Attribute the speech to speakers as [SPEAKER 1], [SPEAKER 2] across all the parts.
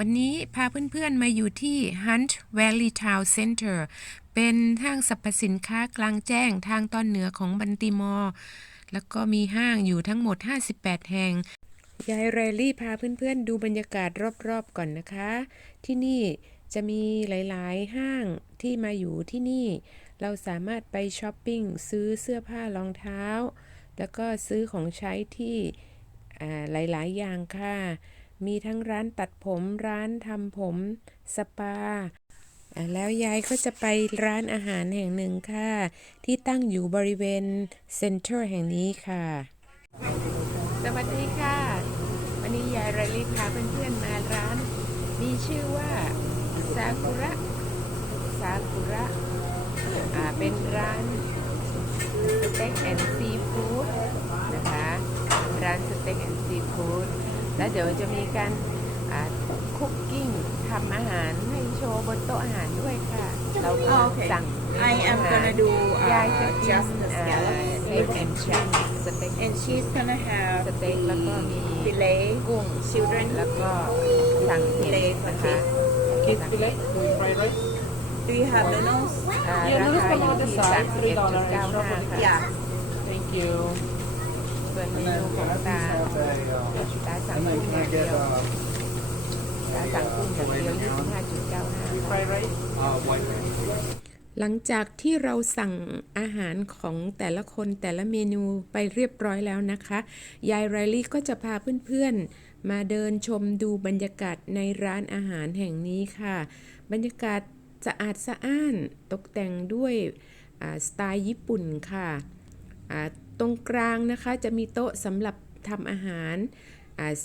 [SPEAKER 1] วันนี้พาเพื่อนๆมาอยู่ที่ Hunt Valley Town Center เป็นห้างสรรพสินค้ากลางแจ้งทางตอนเหนือของบันติมอร์แล้วก็มีห้างอยู่ทั้งหมด 58 แห่ง ยายเรลลี่พาเพื่อนๆดูบรรยากาศรอบๆก่อนนะคะ ที่นี่จะมีหลายๆห้างที่มาอยู่ที่นี่ เราสามารถไปช้อปปิ้งซื้อเสื้อผ้ารองเท้า แล้วก็ซื้อของใช้ที่หลายๆ อย่างค่ะ มีทั้งร้านตัดผมร้านทำผมสปา แล้วยายก็จะไปร้านอาหารแห่งหนึ่งค่ะ ที่ตั้งอยู่บริเวณเซ็นเตอร์แห่งนี้ค่ะ สวัสดีค่ะ วันนี้ยายไรลี่พาเพื่อนๆมาร้าน มีชื่อว่าซากุระซากุระเป็นร้านสเต็กแอนด์ซีฟู้ดนะคะ ร้านสเต็กแอนด์ซีฟู้ด แล้วเดี๋ยวจะมีการคุกกิ้งทำอาหารให้โชว์บนโต๊ะอาหารด้วยค่ะ เราก็
[SPEAKER 2] Oh, okay.
[SPEAKER 1] สั่ง
[SPEAKER 2] I am gonna do
[SPEAKER 1] ยาย
[SPEAKER 2] uh,
[SPEAKER 1] จะกิน
[SPEAKER 2] just the
[SPEAKER 1] เอ่อ
[SPEAKER 2] scallops.
[SPEAKER 1] เอ็กแอนด์ชันสเต็ก
[SPEAKER 2] And she's gonna have
[SPEAKER 1] สเต็กแล้วก็มี
[SPEAKER 2] filet
[SPEAKER 1] กุ้ง
[SPEAKER 2] children
[SPEAKER 1] แล้วก็สั่งเห็ดนะคะ
[SPEAKER 3] Kids fillet with fried rice.
[SPEAKER 2] Do you have noodles?
[SPEAKER 1] อ่า
[SPEAKER 3] Yeah,
[SPEAKER 1] รา
[SPEAKER 3] noodles
[SPEAKER 1] คา
[SPEAKER 3] come
[SPEAKER 1] อยู่
[SPEAKER 3] on the
[SPEAKER 1] ที่
[SPEAKER 3] side,
[SPEAKER 1] สามสิบเอ็ด
[SPEAKER 3] $3
[SPEAKER 1] จุดเก้าห้า
[SPEAKER 3] extra.
[SPEAKER 1] ค่ะ
[SPEAKER 2] Yeah.
[SPEAKER 3] Thank you.
[SPEAKER 1] ส่วนเมนูของตาตาสั่งกุ้งอย่างเดียวตาสั่งกุ้งอย่างเดียวยี่สิบห้าจุดเก้าห้าหลังจากที่เราสั่งอาหารของแต่ละคนแต่ละเมนูไปเรียบร้อยแล้วนะคะ ยายไรลี่ก็จะพาเพื่อนๆ มาเดินชมดูบรรยากาศในร้านอาหารแห่งนี้ค่ะ บรรยากาศสะอาดสะอ้านตกแต่งด้วยสไตล์ญี่ปุ่นค่ะ ตรงกลางนะคะจะมีโต๊ะสำหรับทำอาหาร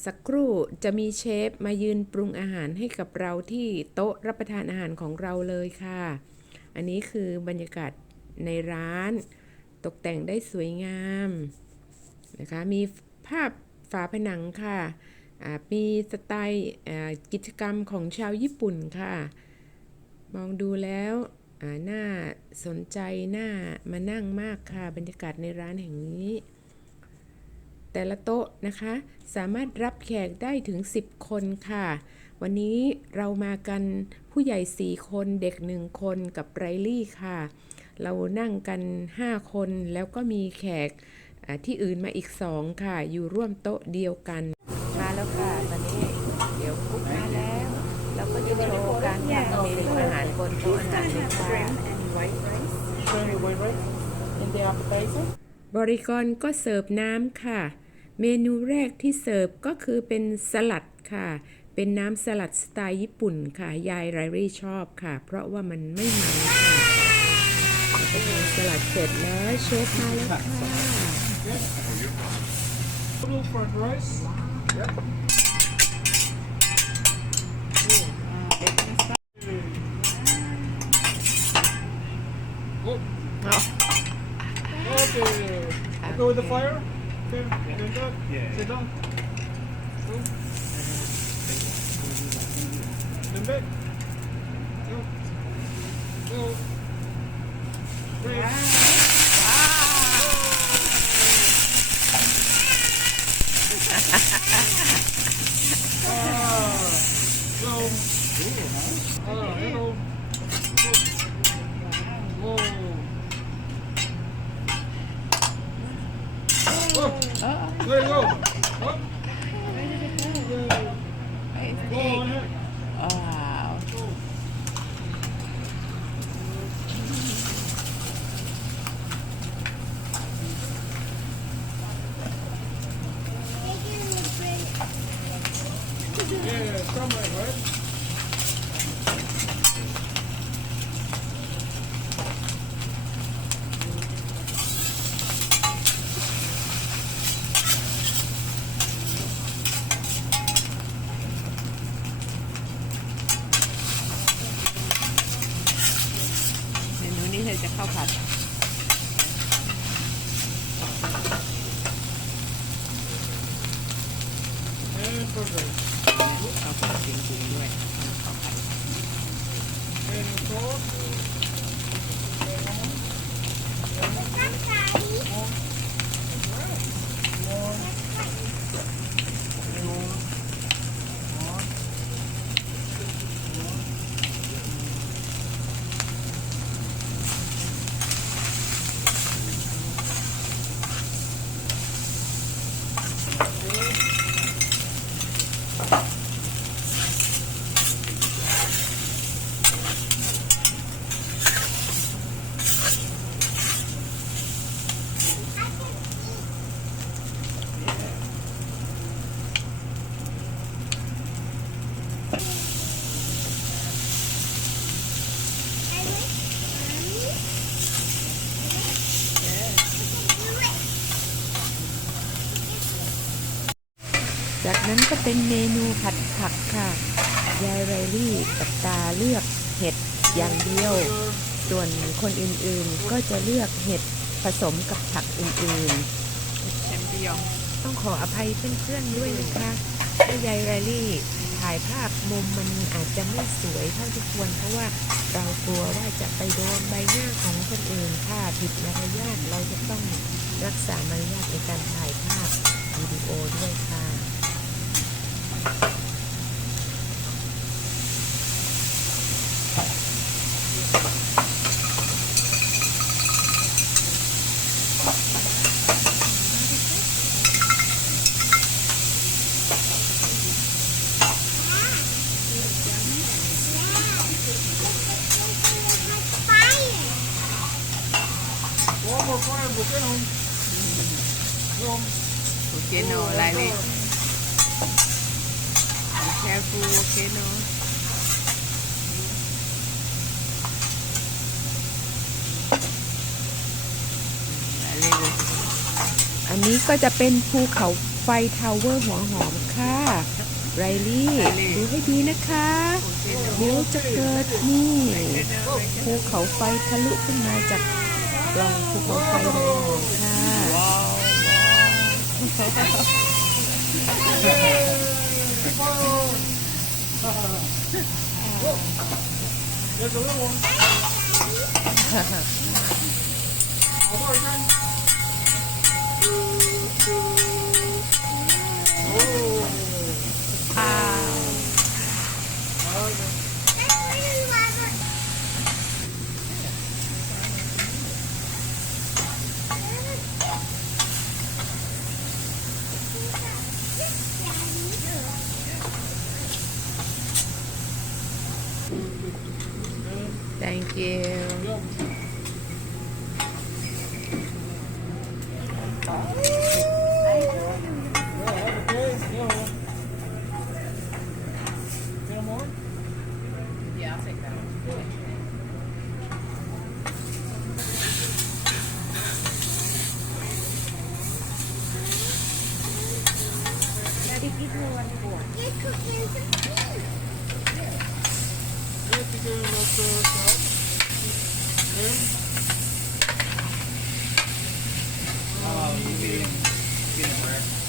[SPEAKER 1] สักครู่จะมีเชฟมายืนปรุงอาหารให้กับเราที่โต๊ะรับประทานอาหารของเราเลยค่ะ อันนี้คือบรรยากาศในร้าน ตกแต่งได้สวยงามนะคะ มีภาพฝาผนังค่ะมีสไตล์กิจกรรมของชาวญี่ปุ่นค่ะ มองดูแล้ว น่าสนใจน่ามานั่งมากค่ะบรรยากาศในร้านแห่งนี้ แต่ละโต๊ะนะคะ สามารถรับแขกได้ถึง 10 คนค่ะ วันนี้เรามากันผู้ใหญ่ 4 คนเด็ก 1 คนกับไรลี่ค่ะ เรานั่งกัน 5 คนแล้วก็มีแขกที่อื่นมาอีก 2 ค่ะ อยู่ร่วมโต๊ะเดียวกัน มาแล้วค่ะ ตอนนี้เดี๋ยวคุกมาแล้ว เราก็จะโชว์การทำเมนูอาหารบนโต๊ะอาหารเลยค่ะบริกรก็เสิร์ฟน้ำค่ะ เมนูแรกที่เสิร์ฟก็คือเป็นสลัดค่ะ เป็นน้ำสลัดสไตล์ญี่ปุ่นค่ะ ยายไรรี่ชอบค่ะ เพราะว่ามันไม่มันค่ะสลัดเสร็จแล้วเชฟมาแล้วค่ะ
[SPEAKER 3] Good. Okay. okay. Go with the fire. Okay. Yeah. Sit down. Oh. Let it go. Go on it. ก็
[SPEAKER 1] เลยเอาผักจริงๆด้วยเไป็
[SPEAKER 3] นโค้
[SPEAKER 1] จากนั้นก็เป็นเมนูผัดผักค่ะ ยายไรลี่กับตาเลือกเห็ดอย่างเดียว ส่วนคนอื่นๆก็จะเลือกเห็ดผสมกับผักอื่นๆต้องขออภัยเพื่อนๆด้วยนะคะถ้ายายไรลี่ ถ่ายภาพมุมมันอาจจะไม่สวยเท่าที่ควร เพราะว่าเรากลัวว่าจะไปโดนใบหน้าของคนอื่นถ้าผิดมารยาทเราจะต้องรักษามารยาทในการถ่ายภาพวิดีโอด้วยค่ะ
[SPEAKER 3] volcano. Come.
[SPEAKER 2] Volcano, Lily. Be careful, volcano.
[SPEAKER 1] อันนี้ก็จะเป็นภูเขาไฟทาวเวอร์หัวหอมค่ะ ไรลี่ ดูให้ดีนะคะเดี๋ยวจะเกิดนี่ภูเขาไฟทะลุขึ้นมาจากป ล่องภูเขาไฟหัวหอมค่ะ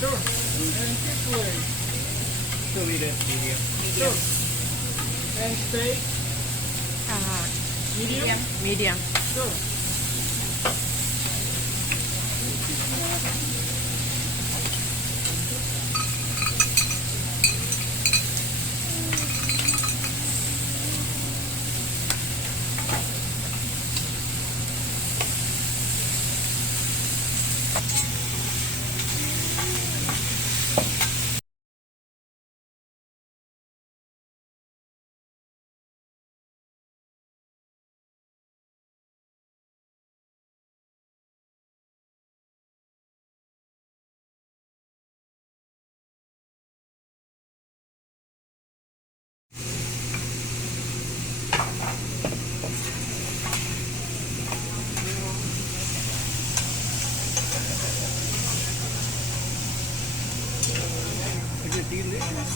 [SPEAKER 3] Sure. And
[SPEAKER 4] this way. Medium. Medium.
[SPEAKER 3] Sure. And steak?
[SPEAKER 1] Uh-huh. Medium?
[SPEAKER 3] Medium.
[SPEAKER 2] medium.
[SPEAKER 3] Sure.
[SPEAKER 4] Is it delicious?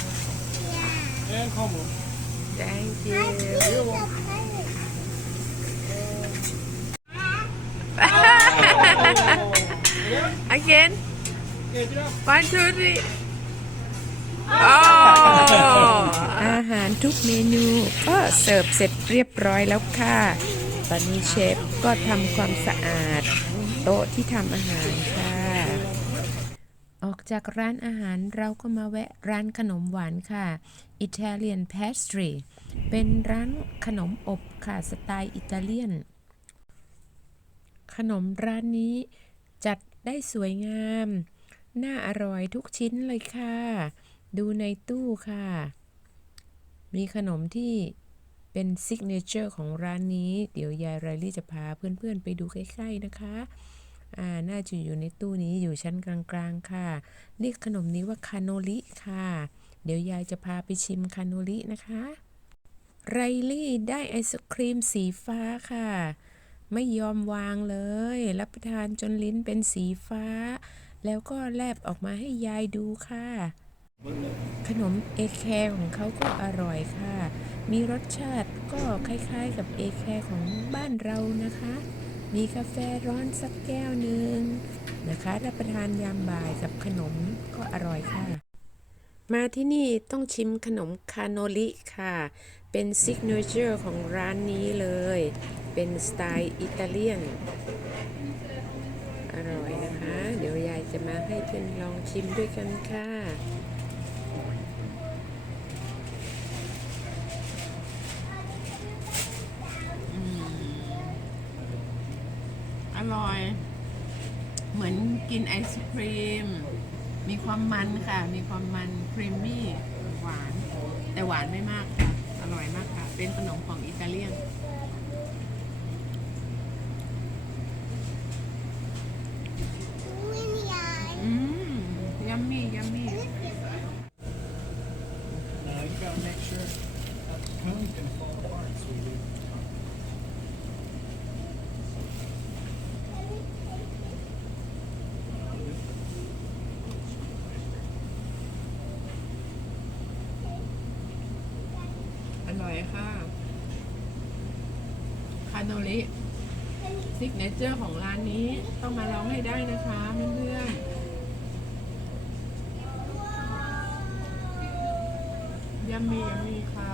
[SPEAKER 3] And combo.
[SPEAKER 1] thank you
[SPEAKER 3] You're welcome.
[SPEAKER 1] again
[SPEAKER 3] Okay, get up.
[SPEAKER 1] one two three อาหารทุกเมนูก็เสิร์ฟเสร็จเรียบร้อยแล้วค่ะ ตอนนี้เชฟก็ทำความสะอาด โต๊ะที่ทำอาหารค่ะออก จากร้านอาหารเราก็มาแวะร้านขนมหวานค่ะ Italian Pastry เป็นร้านขนมอบค่ะสไตล์อิตาเลียน ขนมร้านนี้จัดได้สวยงาม น่าอร่อยทุกชิ้นเลยค่ะ ดูในตู้ค่ะ มีขนมที่เป็นซิกเนเจอร์ของร้านนี้ เดี๋ยวยายไรลี่จะพาเพื่อนๆไปดูใกล้ๆนะคะ อ่าน่าจะอยู่ในตู้นี้อยู่ชั้นกลางๆค่ะ เรียกขนมนี้ว่าคาโนลิค่ะ เดี๋ยวยายจะพาไปชิมคาโนลินะคะ ไรลี่ได้ไอศครีมสีฟ้าค่ะ ไม่ยอมวางเลย รับประทานจนลิ้นเป็นสีฟ้า แล้วก็แลบออกมาให้ยายดูค่ะ ขนมเอแคร์ของเขาก็อร่อยค่ะ มีรสชาติก็คล้ายๆกับเอแคร์ของบ้านเรานะคะ มีกาแฟร้อนสักแก้วหนึ่งนะคะรับประทานยามบ่ายกับขนมก็อร่อยค่ะ มาที่นี่ต้องชิมขนมคาโนลิค่ะ เป็นซิกเนเจอร์ของร้านนี้เลย เป็นสไตล์อิตาเลียน อร่อยนะคะ เดี๋ยวยายจะมาให้เพื่อนลองชิมด้วยกันค่ะ
[SPEAKER 2] อร่อย เหมือนกินไอศครีม มีความมันค่ะ มีความมันครีมมี่หวาน แต่หวานไม่มากค่ะ อร่อยมากค่ะ เป็นขนมของอิตาเลียน อืม ยัมมี่ ยัมมี่
[SPEAKER 3] Now you gotta make sure that cone can fall apart, sweetie.
[SPEAKER 2] อร่อยค่ะ คาโนริซิกเน เจอร์ของร้านนี้ต้องมาลองให้ได้นะคะเพื่อนๆยัมมี่ยัมมี่ค่ะ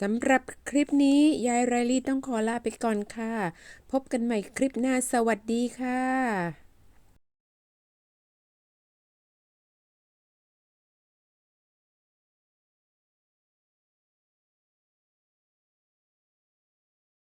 [SPEAKER 1] สำหรับคลิปนี้ยายไรลี่ต้องขอลาไปก่อนค่ะ พบกันใหม่คลิปหน้าสวัสดีค่ะ